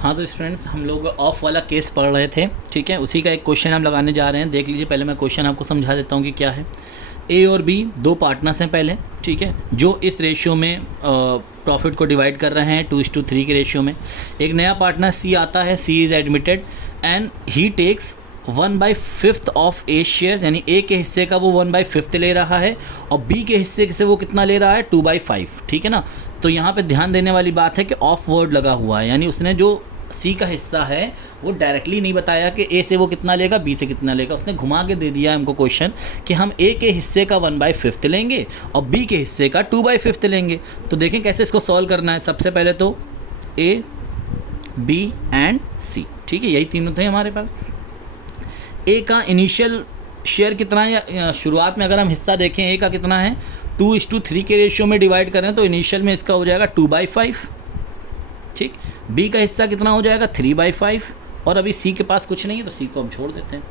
हाँ तो स्टूडेंट्स, हम लोग ऑफ वाला केस पढ़ रहे थे, ठीक है। उसी का एक क्वेश्चन हम लगाने जा रहे हैं। देख लीजिए, पहले मैं क्वेश्चन आपको समझा देता हूँ कि क्या है। ए और बी दो पार्टनर्स हैं पहले, ठीक है, जो इस रेशियो में प्रॉफिट को डिवाइड कर रहे हैं 2:3 के रेशियो में। एक नया पार्टनर सी आता है, she is admitted and he takes 1/5 of a shares, यानी ए के हिस्से का वो 1/5 ले रहा है और बी के हिस्से से वो कितना ले रहा है 2/5, ठीक है ना। तो यहाँ पे ध्यान देने वाली बात है कि ऑफ वर्ड लगा हुआ है, यानी उसने जो सी का हिस्सा है वो डायरेक्टली नहीं बताया कि ए से वो कितना लेगा, बी से कितना लेगा। उसने घुमा के दे दिया हमको क्वेश्चन कि हम ए के हिस्से का 1/5 लेंगे और बी के हिस्से का 2/5 लेंगे। तो देखें कैसे इसको सॉल्व करना है। सबसे पहले तो ए, बी एंड सी, ठीक है, यही तीनों थे हमारे पास। ए का इनिशियल शेयर कितना है, या शुरुआत में अगर हम हिस्सा देखें ए का कितना है 2:3 के रेशियो में डिवाइड करें तो इनिशियल में इसका हो जाएगा 2/5, ठीक। बी का हिस्सा कितना हो जाएगा 3/5 और अभी सी के पास कुछ नहीं है तो सी को हम छोड़ देते हैं,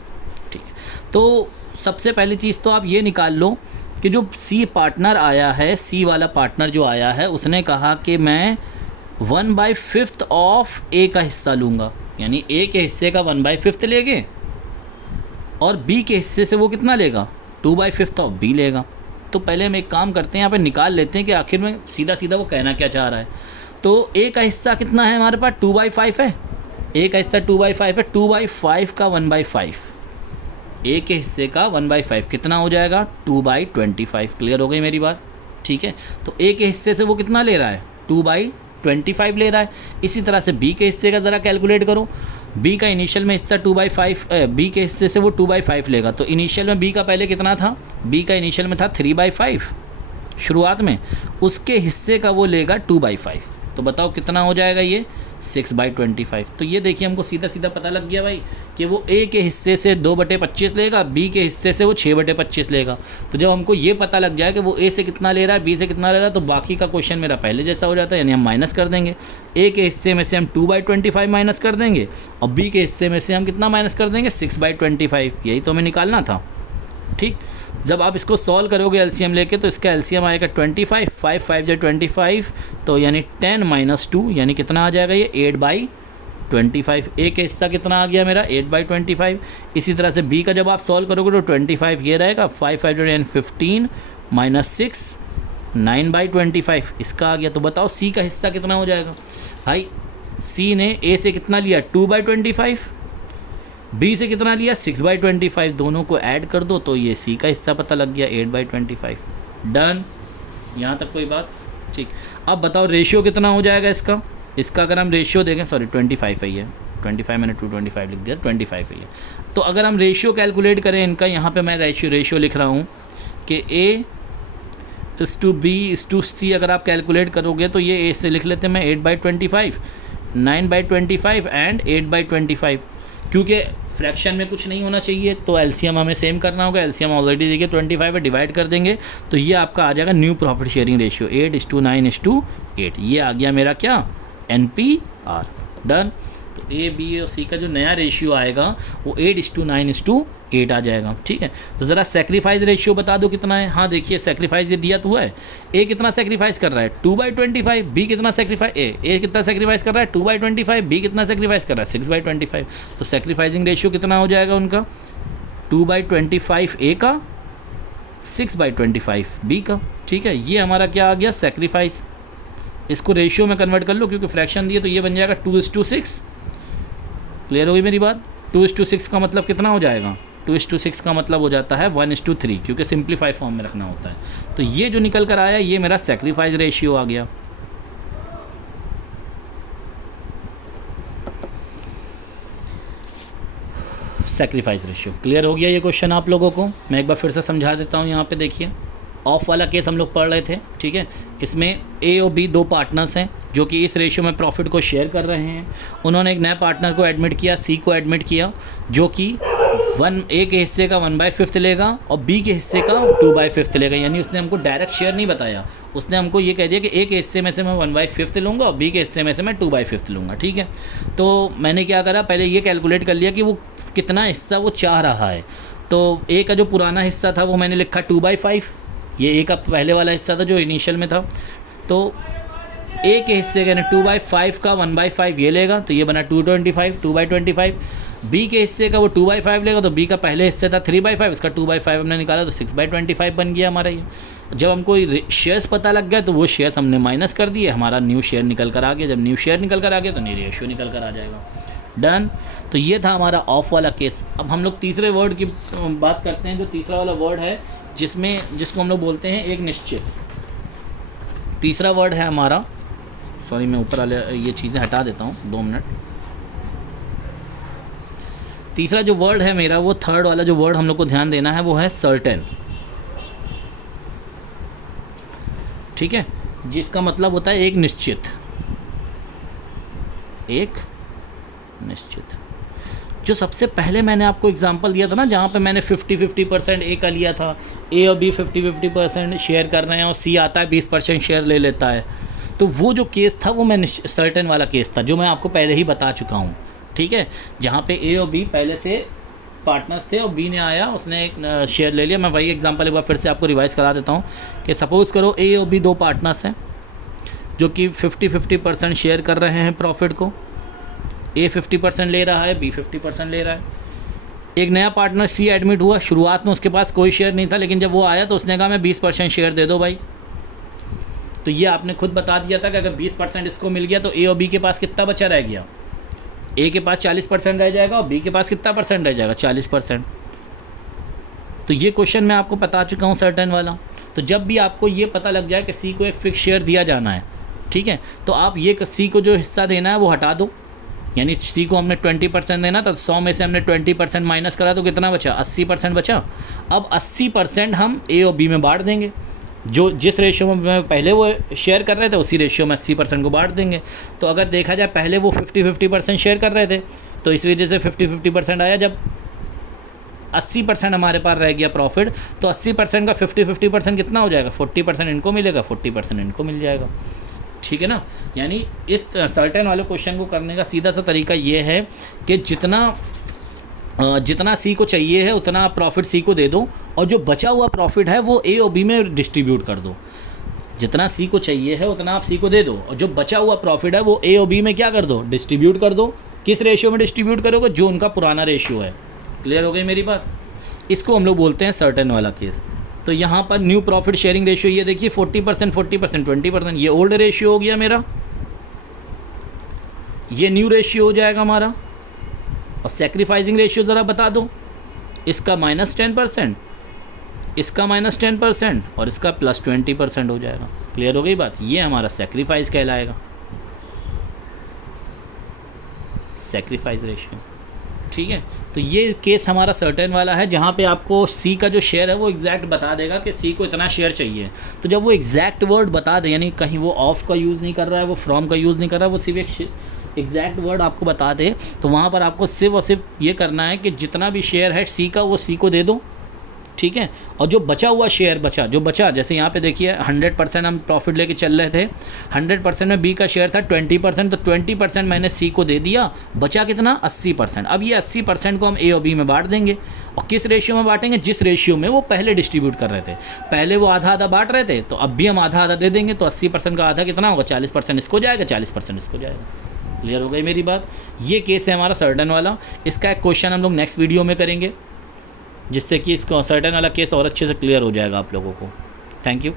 ठीक है। तो सबसे पहली चीज़ तो आप ये निकाल लो कि जो सी पार्टनर आया है, सी वाला पार्टनर जो आया है, उसने कहा कि मैं 1/5 ऑफ ए का हिस्सा लूँगा, यानी ए के हिस्से का 1/5 लेंगे और बी के हिस्से से वो कितना लेगा 2/5 ऑफ बी लेगा। तो पहले हम एक काम करते हैं, यहाँ पे निकाल लेते हैं कि आखिर में सीधा सीधा वो कहना क्या चाह रहा है। तो ए का हिस्सा कितना है हमारे पास 2/5 है, ए का हिस्सा 2/5 है, 2/5 का 1/5, ए के हिस्से का 1/5 कितना हो जाएगा 2/25। क्लियर हो गई मेरी बात, ठीक है। तो ए के हिस्से से वो कितना ले रहा है 2/25 ले रहा है। इसी तरह से बी के हिस्से का ज़रा कैलकुलेट करो। बी का इनिशियल में हिस्सा 2/5, बी के हिस्से से वो 2/5 लेगा। तो इनिशियल में बी का पहले कितना था, बी का इनिशियल में था 3/5 शुरुआत में, उसके हिस्से का वो लेगा 2/5। तो बताओ कितना हो जाएगा ये 6/25। तो ये देखिए हमको सीधा सीधा पता लग गया भाई कि वो ए के हिस्से से 2/25 लेगा, बी के हिस्से से वो 6/25 लेगा। तो जब हमको ये पता लग जाए कि वो ए से कितना ले रहा है, बी से कितना ले रहा है, तो बाकी का क्वेश्चन मेरा पहले जैसा हो जाता है, यानी हम माइनस कर देंगे। ए के हिस्से में से हम 2/25 माइनस कर देंगे और बी के हिस्से में से हम कितना माइनस कर देंगे 6/25। यही तो हमें निकालना था, ठीक। जब आप इसको सॉल्व करोगे एलसीएम लेके तो इसका एलसीएम आएगा 25, 5 5 जो 25, तो यानी 10 - 2 यानी कितना आ जाएगा ये 8/25। ए के हिस्सा कितना आ गया मेरा 8/25। इसी तरह से बी का जब आप सॉल्व करोगे तो 25 ये रहेगा, 5 5 10 15 - 6 9/25 इसका आ गया। तो बताओ सी का हिस्सा कितना हो जाएगा भाई। सी ने ए से कितना लिया 2/25, बी से कितना लिया 6/25, दोनों को ऐड कर दो तो ये सी का हिस्सा पता लग गया 8/25। डन, यहाँ तक कोई बात, ठीक। अब बताओ रेशियो कितना हो जाएगा इसका। इसका अगर हम रेशियो देखें, सॉरी 25 है ये, 25 मैंने 225 लिख दिया, 25 है ये। तो अगर हम रेशियो कैलकुलेट करें इनका, यहाँ पे मैं रेशियो लिख रहा हूँ कि A/B/C अगर आप कैलकुलेट करोगे तो ये ए से लिख लेते हैं मैं 8/25, 9/25 एंड 8/25। क्योंकि फ्रैक्शन में कुछ नहीं होना चाहिए तो एलसीएम हमें सेम करना होगा। एलसीएम ऑलरेडी देखिए 25 पे डिवाइड कर देंगे तो ये आपका आ जाएगा न्यू प्रॉफिट शेयरिंग रेशियो 8:9:8। ये आ गया मेरा क्या NPR। डन। तो ए, बी और सी का जो नया रेशियो आएगा वो 8:9:8 आ जाएगा, ठीक है। तो ज़रा सेक्रीफाइस रेशियो बता दो कितना है। हाँ देखिए सेक्रीफाइस ये दिया तो हुआ है। ए कितना सेक्रीफाइस कर रहा है 2/25, बी कितना सेक्रीफाइस ए कितना सेक्रीफाइस कर रहा है 2/25, बी कितना सेक्रीफाइस कर रहा है 6/25। तो सेक्रीफाइसिंग रेशियो कितना हो जाएगा उनका 2/25 ए का, 6/25 बी का, ठीक है। ये हमारा क्या आ गया सेक्रीफाइस। इसको रेशियो में कन्वर्ट कर लो क्योंकि फ्रैक्शन दिए तो ये बन जाएगा 2:6। क्लियर हो गई मेरी बात। 2:6 का मतलब कितना हो जाएगा 2:6 का मतलब हो जाता है 1:3, क्योंकि सिंप्लीफाई फॉर्म में रखना होता है। तो ये जो निकल कर आया ये मेरा सेक्रीफाइस रेशियो आ गया। सेक्रीफाइस रेशियो क्लियर हो गया ये क्वेश्चन आप लोगों को। मैं एक बार फिर से समझा देता हूँ। यहाँ पे देखिए ऑफ वाला केस हम लोग पढ़ रहे थे, ठीक है। इसमें ए और बी दो पार्टनर्स हैं जो कि इस रेशियो में प्रॉफिट को शेयर कर रहे हैं। उन्होंने एक नया पार्टनर को एडमिट किया, सी को एडमिट किया, जो कि ए के हिस्से का 1/5 लेगा और बी के हिस्से का 2/5 लेगा। यानी उसने हमको डायरेक्ट शेयर नहीं बताया, उसने हमको ये कह दिया कि ए के हिस्से में से मैं 1/5 लूँगा और बी के हिस्से में से मैं 2/5 लूँगा, ठीक है। तो मैंने क्या करा, पहले ये कैलकुलेट कर लिया कि वो कितना हिस्सा वो चाह रहा है। तो ए का जो पुराना हिस्सा था वो मैंने लिखा 2/5, ये ए का पहले वाला हिस्सा था जो इनिशियल में था। तो ए के हिस्से का 2/5 का 1/5 ये लेगा, तो ये बना 2/25, 2/25। बी के हिस्से का वो 2/5 लेगा, तो बी का पहले हिस्से था 3/5, इसका 2/5 हमने निकाला तो 6/25 बन गया हमारा ये। जब हमको शेयर्स पता लग गया तो वो शेयर्स हमने माइनस कर दिए, हमारा न्यू शेयर निकल कर आ गया। जब न्यू शेयर निकल कर आ गया तो न्यू रेशियो निकल कर आ जाएगा। डन। तो ये था हमारा ऑफ वाला केस। अब हम लोग तीसरे वर्ड की बात करते हैं, जो तीसरा वाला वर्ड है जिसको हम लोग बोलते हैं एक निश्चित। तीसरा वर्ड है हमारा, सॉरी मैं ऊपर वाले ये चीज़ें हटा देता हूँ, 2 मिनट। तीसरा जो वर्ड है मेरा, वो थर्ड वाला जो वर्ड हम लोग को ध्यान देना है वो है सर्टेन। ठीक है, जिसका मतलब होता है एक निश्चित, एक निश्चित। जो सबसे पहले मैंने आपको एग्जांपल दिया था ना, जहाँ पे मैंने 50-50% ए का लिया था, ए और बी 50-50% शेयर कर रहे हैं और सी आता है 20% शेयर ले लेता है, तो वो जो केस था वो मैं सर्टेन वाला केस था, जो मैं आपको पहले ही बता चुका हूँ। ठीक है, जहाँ पे ए और बी पहले से पार्टनर्स थे और बी ने आया, उसने एक शेयर ले लिया। मैं वही एग्जांपल एक बार फिर से आपको रिवाइज़ करा देता हूँ कि सपोज़ करो ए और बी 2 पार्टनर्स हैं जो कि 50-50% शेयर कर रहे हैं प्रॉफिट को। ए 50% ले रहा है, बी 50% ले रहा है। एक नया पार्टनर सी एडमिट हुआ, शुरुआत में उसके पास कोई शेयर नहीं था, लेकिन जब वो आया तो उसने कहा मैं 20% शेयर दे दो भाई। तो ये आपने खुद बता दिया था कि अगर 20% इसको मिल गया तो ए और बी के पास कितना बचा रह गया, ए के पास 40% रह जाएगा और बी के पास कितना परसेंट रह जाएगा, 40%। तो ये क्वेश्चन मैं आपको बता चुका हूँ सर्टेन वाला। तो जब भी आपको ये पता लग जाए कि सी को एक फिक्स शेयर दिया जाना है, ठीक है, तो आप ये सी को जो हिस्सा देना है वो हटा दो। यानी सी को हमने 20% देना था, तो 100 में से हमने 20% माइनस करा तो कितना बचा, 80% बचा। अब 80% हम ए और बी में बांट देंगे, जो जिस रेशियो में पहले वो शेयर कर रहे थे उसी रेशियो में 80% को बांट देंगे। तो अगर देखा जाए पहले वो 50-50% शेयर कर रहे थे, तो इस वजह से 50-50% आया। जब 80% हमारे पास रह गया प्रॉफिट, तो 80% का 50-50% कितना हो जाएगा, 40% इनको मिलेगा, 40% इनको मिल जाएगा। ठीक है ना। यानी इस सर्टेन वाले क्वेश्चन को करने का सीधा सा तरीका ये है कि जितना सी को चाहिए है उतना आप प्रॉफिट सी को दे दो, और जो बचा हुआ प्रॉफिट है वो ए और बी में डिस्ट्रीब्यूट कर दो। जितना सी को चाहिए है उतना आप सी को दे दो, और जो बचा हुआ प्रॉफिट है वो ए और बी में क्या कर दो, डिस्ट्रीब्यूट कर दो। किस रेशियो में डिस्ट्रीब्यूट करोगे, जो उनका पुराना रेशियो है। क्लियर हो गई मेरी बात। इसको हम लोग बोलते हैं सर्टेन वाला केस। तो यहाँ पर न्यू प्रॉफिट शेयरिंग रेशियो ये देखिए 40%, 40%, 20%, ये ओल्ड रेशियो हो गया मेरा, ये न्यू रेशियो हो जाएगा हमारा। और सेक्रीफाइसिंग रेशियो ज़रा बता दो, इसका -10%, इसका -10% और इसका +20% हो जाएगा। क्लियर हो गई बात। ये हमारा सेक्रीफाइस कहलाएगा, सेक्रीफाइस रेशियो। ठीक है, तो ये केस हमारा सर्टेन वाला है, जहाँ पे आपको सी का जो शेयर है वो एग्जैक्ट बता देगा कि सी को इतना शेयर चाहिए। तो जब वो एग्जैक्ट वर्ड बता दे, यानी कहीं वो ऑफ का यूज़ नहीं कर रहा है, वो फ्रॉम का यूज़ नहीं कर रहा है, वो सिर्फ एक एग्जैक्ट वर्ड आपको बता दे, तो वहाँ पर आपको सिर्फ और सिर्फ ये करना है कि जितना भी शेयर है सी का वो सी को दे दो। ठीक है, और जो बचा हुआ शेयर जो बचा, जैसे यहाँ पे देखिए 100% हम प्रॉफिट लेके चल रहे थे, 100% में बी का शेयर था 20%, तो 20% मैंने सी को दे दिया, बचा कितना, 80%। अब ये 80% को हम ए और बी में बांट देंगे, और किस रेशियो में बांटेंगे, जिस रेशियो में वो पहले डिस्ट्रीब्यूट कर रहे थे। पहले वो आधा आधा बांट रहे थे, तो अब भी हम आधा आधा दे देंगे, तो 80% का आधा कितना होगा, 40% इसको जाएगा, 40% इसको जाएगा। क्लियर हो गई मेरी बात। ये केस है हमारा सर्टेन वाला। इसका एक क्वेश्चन हम लोग नेक्स्ट वीडियो में करेंगे, जिससे कि इसको सर्टेन वाला केस और अच्छे से क्लियर हो जाएगा आप लोगों को। Thank you.